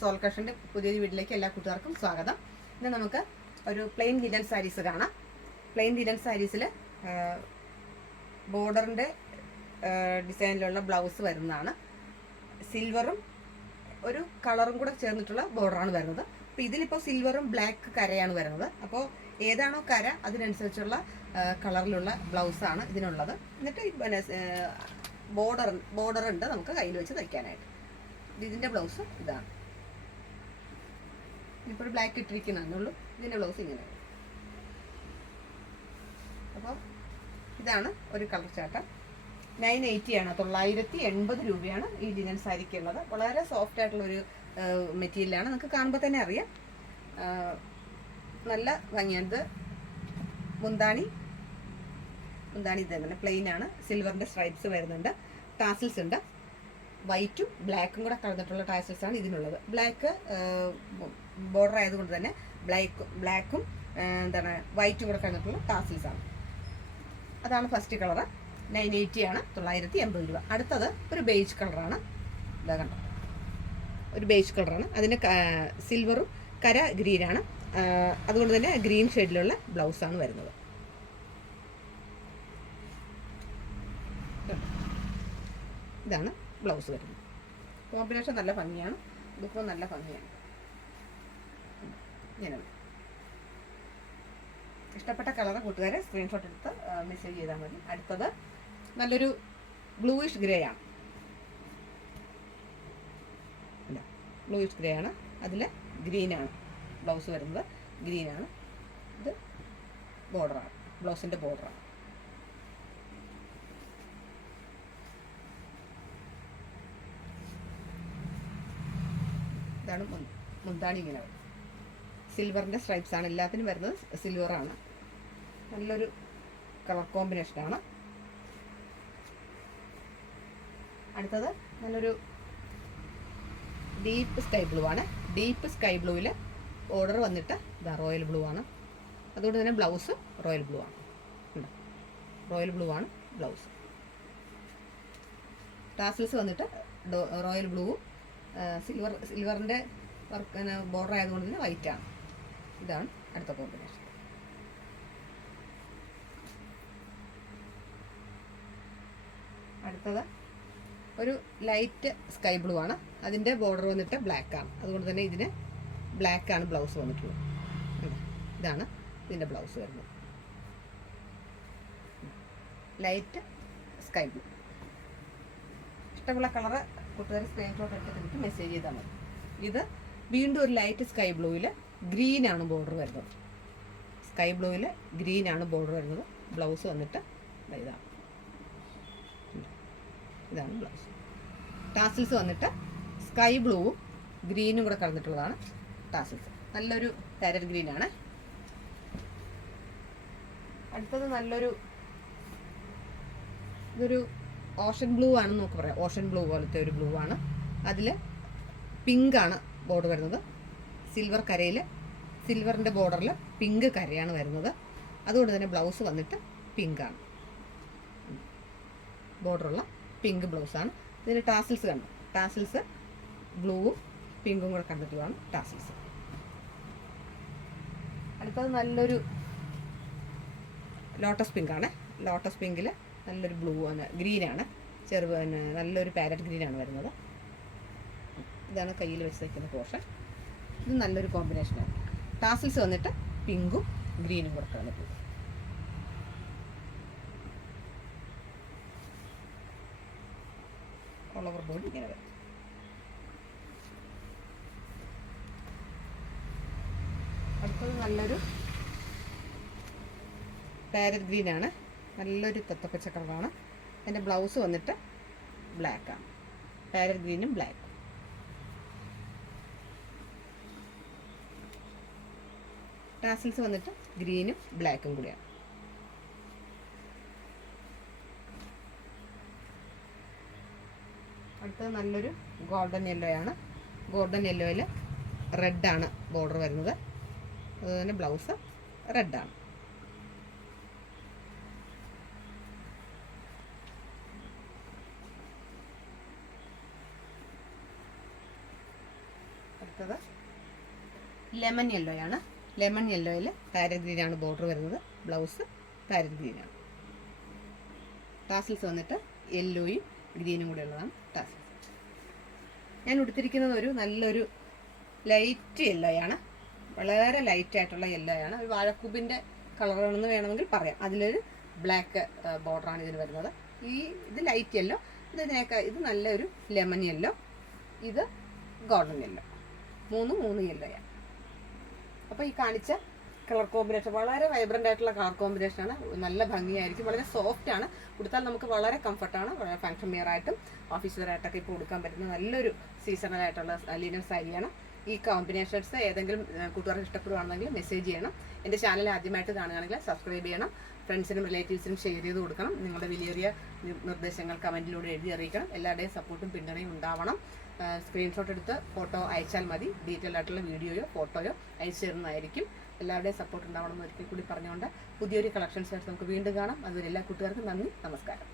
Soul കളക്ഷൻ്റെ പുതിയൊരു വീട്ടിലേക്ക് എല്ലാ കൂട്ടുകാർക്കും സ്വാഗതം. ഇന്ന് നമുക്ക് ഒരു പ്ലെയിൻ ലിനൻ സാരീസ് കാണാം. പ്ലെയിൻ ലിനൻ സാരീസിൽ ബോർഡറിൻ്റെ ഡിസൈനിലുള്ള ബ്ലൗസ് വരുന്നതാണ്. സിൽവറും ഒരു കളറും കൂടെ ചേർന്നിട്ടുള്ള ബോർഡറാണ് വരുന്നത്. അപ്പോൾ ഇതിലിപ്പോൾ സിൽവറും ബ്ലാക്ക് കരയാണ് വരുന്നത്. അപ്പോൾ ഏതാണോ കര അതിനനുസരിച്ചുള്ള കളറിലുള്ള ബ്ലൗസാണ് ഇതിനുള്ളത്. എന്നിട്ട് പിന്നെ ബോർഡറുണ്ട് നമുക്ക് കയ്യിൽ വെച്ച് തയ്ക്കാനായിട്ട്. ഇതിൻ്റെ ബ്ലൗസ് ഇതാണ്. ഇപ്പോൾ ഒരു ബ്ലാക്ക് ഇട്ടിരിക്കുന്നതെന്നുള്ളൂ. ഇതിൻ്റെ ബ്ലൗസ് ഇങ്ങനെ. അപ്പോൾ ഇതാണ് ഒരു കളർ ചാർട്ട്. 980 ആണ്, 980 രൂപയാണ് ഈ ലിനൻ സാരിക്ക് ഉള്ളത്. വളരെ സോഫ്റ്റ് ആയിട്ടുള്ളൊരു മെറ്റീരിയലാണ്. നിങ്ങൾക്ക് കാണുമ്പോൾ തന്നെ അറിയാം, നല്ല ഭംഗിയാണ്. മുന്താണി ഇത് തന്നെ പ്ലെയിൻ ആണ്. സിൽവറിൻ്റെ സ്ട്രൈപ്സ് വരുന്നുണ്ട്. ടാസിൽസ് ഉണ്ട്. വൈറ്റും ബ്ലാക്കും കൂടെ കലർന്നിട്ടുള്ള ടാസിൽസ് ആണ് ഇതിനുള്ളത്. ബ്ലാക്ക് ബോർഡർ ആയതുകൊണ്ട് തന്നെ ബ്ലാക്കും വൈറ്റും കൂടെ കലർന്നിട്ടുള്ള ടാസിൽസ് ആണ്. അതാണ് ഫസ്റ്റ് കളറ്. 980 ആണ്, 980 രൂപ. അടുത്തത് ഒരു ബേജ് കളറാണ്. ഇതാ കണ്ടോ, ഒരു ബേജ് കളറാണ്. അതിന് സിൽവറും കര ഗ്രീനാണ്. അതുകൊണ്ട് തന്നെ ഗ്രീൻ ഷെയ്ഡിലുള്ള ബ്ലൗസാണ് വരുന്നത്. ഇതാണ് ബ്ലൗസ് വരുന്നത്. കോമ്പിനേഷൻ നല്ല ഭംഗിയാണ്. ഇതിപ്പോൾ നല്ല ഭംഗിയാണ്. ഇങ്ങനെയാണ്. ഇഷ്ടപ്പെട്ട കളറ് കൂട്ടുകാരെ സ്ക്രീൻഷോട്ട് എടുത്ത് മെസ്സേജ് ചെയ്താൽ മതി. അടുത്തത് നല്ലൊരു ബ്ലൂയിഷ് ഗ്രേ ആണ്. ബ്ലൂയിഷ് ഗ്രേ ആണ്. അതിൽ ഗ്രീനാണ് ബ്ലൗസ് വരുന്നത്. ഗ്രീനാണ്. ഇത് ബോർഡറാണ്, ബ്ലൗസിൻ്റെ ബോർഡറാണ്. ഇതാണ് മുന്താണി. ഇങ്ങനെ വരും. സിൽവറിൻ്റെ സ്ട്രൈപ്സ് ആണ് എല്ലാത്തിനും വരുന്നത്. സിൽവറാണ്. നല്ലൊരു കളർ കോമ്പിനേഷനാണ്. അടുത്തത് നല്ലൊരു ഡീപ്പ് സ്കൈ ബ്ലൂ ആണ്. ഡീപ്പ് സ്കൈ ബ്ലൂവിൽ ഓർഡർ വന്നിട്ട് ഇതാ റോയൽ ബ്ലൂ ആണ്. അതുകൊണ്ട് തന്നെ ബ്ലൗസ് റോയൽ ബ്ലൂ ആണ്. റോയൽ ബ്ലൂ ആണ് ബ്ലൗസ്. ടാസിൽസ് വന്നിട്ട് റോയൽ ബ്ലൂവും സിൽവറിൻ്റെ വർക്ക് ബോർഡർ ആയതുകൊണ്ട് തന്നെ വൈറ്റാണ്. ഇതാണ് അടുത്ത കോമ്പിനേഷൻ. അടുത്തത് ഒരു ലൈറ്റ് സ്കൈ ബ്ലൂ ആണ്. അതിൻ്റെ ബോർഡർ വന്നിട്ട് ബ്ലാക്കാണ്. അതുകൊണ്ട് തന്നെ ഇതിന് ബ്ലാക്കാണ് ബ്ലൗസ് വന്നിട്ടുള്ളത്. ഇതാണ് ഇതിൻ്റെ ബ്ലൗസ് വരുന്നത്. Light sky blue. ഇഷ്ടമുള്ള കളറ് കൂട്ടുകാർ സ്ക്രീൻഷോട്ട് എടുത്തിട്ട് മെസ്സേജ് ചെയ്താൽ മതി. ഇത് വീണ്ടും ഒരു ലൈറ്റ് സ്കൈ ബ്ലൂവിൽ ഗ്രീനാണ് ബോർഡർ വരുന്നത്. സ്കൈ ബ്ലൂവിൽ ഗ്രീനാണ് ബോർഡർ വരുന്നത്. ബ്ലൗസ് വന്നിട്ട് ഇതാണ് ബ്ലൗസ്. ടാസിൽസ് വന്നിട്ട് സ്കൈ ബ്ലൂവും ഗ്രീനും കൂടെ കലർന്നിട്ടുള്ളതാണ് ടാസിൽസ്. നല്ലൊരു പാരറ്റ് ഗ്രീനാണ്. അടുത്തത് ഇതൊരു ഓഷൻ ബ്ലൂ ആണെന്ന് നമുക്ക് പറയാം. ഓഷൻ ബ്ലൂ പോലത്തെ ഒരു ബ്ലൂ ആണ്. അതിൽ പിങ്കാണ് ബോർഡർ വരുന്നത്. സിൽവർ കരയിൽ സിൽവറിൻ്റെ ബോർഡറിൽ പിങ്ക് കരയാണ് വരുന്നത്. അതുകൊണ്ട് തന്നെ ബ്ലൗസ് വന്നിട്ട് പിങ്കാണ്. ബോർഡറുള്ള പിങ്ക് ബ്ലൗസാണ്. ഇതിന് ടാസിൽസ് കണ്ടു. ടാസിൽസ് ബ്ലൂവും പിങ്കും കൂടെ കണ്ടിട്ടുള്ളതാണ് ടാസിൽസ്. അടുത്തത് നല്ലൊരു ലോട്ടസ് പിങ്കാണ്. ലോട്ടസ് പിങ്കിൽ നല്ലൊരു ബ്ലൂ ആണ്, ഗ്രീനാണ്. നല്ലൊരു പാരറ്റ് ഗ്രീനാണ് വരുന്നത്. ഇതാണ് കയ്യിൽ വെച്ച് വയ്ക്കുന്ന പോർഷൻ. ഇത് നല്ലൊരു കോമ്പിനേഷനാണ്. ടാസിൽസ് വന്നിട്ട് പിങ്കും ഗ്രീനും കൂടെ കലർന്നിട്ടുണ്ട്. ഓൾ ഓവർ ബോഡി ഇങ്ങനെ വരും. അടുത്തത് നല്ലൊരു പാരറ്റ് ഗ്രീനാണ്. നല്ലൊരു തത്തപ്പച്ച കളറാണ്. അതിൻ്റെ ബ്ലൗസ് വന്നിട്ട് ബ്ലാക്കാണ്. പാരറ്റ് ഗ്രീനും ബ്ലാക്കും. ടാസിൽസ് വന്നിട്ട് ഗ്രീനും ബ്ലാക്കും കൂടിയാണ്. അടുത്തത് നല്ലൊരു ഗോൾഡൻ യെല്ലോ ആണ്. ഗോൾഡൻ യെല്ലോയിൽ റെഡാണ് ബോർഡർ വരുന്നത്. അതുപോലെ ബ്ലൗസ് റെഡാണ്. അടുത്തത് ലെമൺ യെല്ലോയാണ്. ലെമൺ യെല്ലോയിൽ പാരറ്റ് ഗ്രീനാണ് ബോർഡർ വരുന്നത്. ബ്ലൗസ് പാരറ്റ് ഗ്രീനാണ്. ടാസിൽസ് വന്നിട്ട് യെല്ലോയും ഗ്രീനും കൂടെ ഉള്ളതാണ് ടാസിൽസ്. ഞാൻ ഉടുത്തിരിക്കുന്നത് ഒരു നല്ലൊരു ലൈറ്റ് യെല്ലോയാണ്. വളരെ ലൈറ്റായിട്ടുള്ള യെല്ലോയാണ്. ഒരു വാഴക്കൂമ്പിൻ്റെ കളറാണെന്ന് വേണമെങ്കിൽ പറയാം. അതിലൊരു ബ്ലാക്ക് ബോർഡറാണ് ഇതിന് വരുന്നത്. ഇത് ലൈറ്റ് യെല്ലോ, ഇത് നല്ലൊരു ലെമൺ യെല്ലോ, ഇത് ഗോൾഡൻ യെല്ലോ. മൂന്ന് യെല്ലോയാണ്. അപ്പോൾ ഈ കാണിച്ച കളർ കോമ്പിനേഷൻ വളരെ വൈബ്രൻ്റ് ആയിട്ടുള്ള കളർ കോമ്പിനേഷനാണ്. നല്ല ഭംഗിയായിരിക്കും. വളരെ സോഫ്റ്റ് ആണ്. ഉടുത്താൽ നമുക്ക് വളരെ കംഫർട്ടാണ്. വളരെ ഫങ്ഷൻ വെയർ ആയിട്ടും ഓഫീസ് വെയർ ആയിട്ടൊക്കെ ഇപ്പോൾ ഉടുക്കാൻ പറ്റുന്ന നല്ലൊരു സീസണൽ ആയിട്ടുള്ള ലിനൻ സാരിയാണ്. ഈ കോമ്പിനേഷൻസ് ഏതെങ്കിലും കൂട്ടുകാർക്ക് ഇഷ്ടപ്പെടുകയാണെങ്കിൽ മെസ്സേജ് ചെയ്യണം. എൻ്റെ ചാനൽ ആദ്യമായിട്ട് കാണുകയാണെങ്കിൽ സബ്സ്ക്രൈബ് ചെയ്യണം. ഫ്രണ്ട്സിനും റിലേറ്റീവ്സിനും ഷെയർ ചെയ്ത് കൊടുക്കണം. നിങ്ങളുടെ വിലയേറിയ നിർദ്ദേശങ്ങൾ കമൻറ്റിലൂടെ എഴുതി അറിയിക്കണം. എല്ലാവരുടെയും സപ്പോർട്ടും പിന്തുണയും ഉണ്ടാവണം. സ്ക്രീൻഷോട്ട് എടുത്ത് ഫോട്ടോ അയച്ചാൽ മതി. ഡീറ്റെയിൽ ആയിട്ടുള്ള വീഡിയോയോ ഫോട്ടോയോ അയച്ചു തരുന്നതായിരിക്കും. എല്ലാവരുടെയും സപ്പോർട്ട് ഉണ്ടാവണം എന്ന് ഒരിക്കൽ കൂടി പറഞ്ഞുകൊണ്ട് പുതിയൊരു കളക്ഷൻസ് ആയിട്ട് നമുക്ക് വീണ്ടും കാണാം. അതുവരെ എല്ലാ കൂട്ടുകാർക്കും നന്ദി, നമസ്കാരം.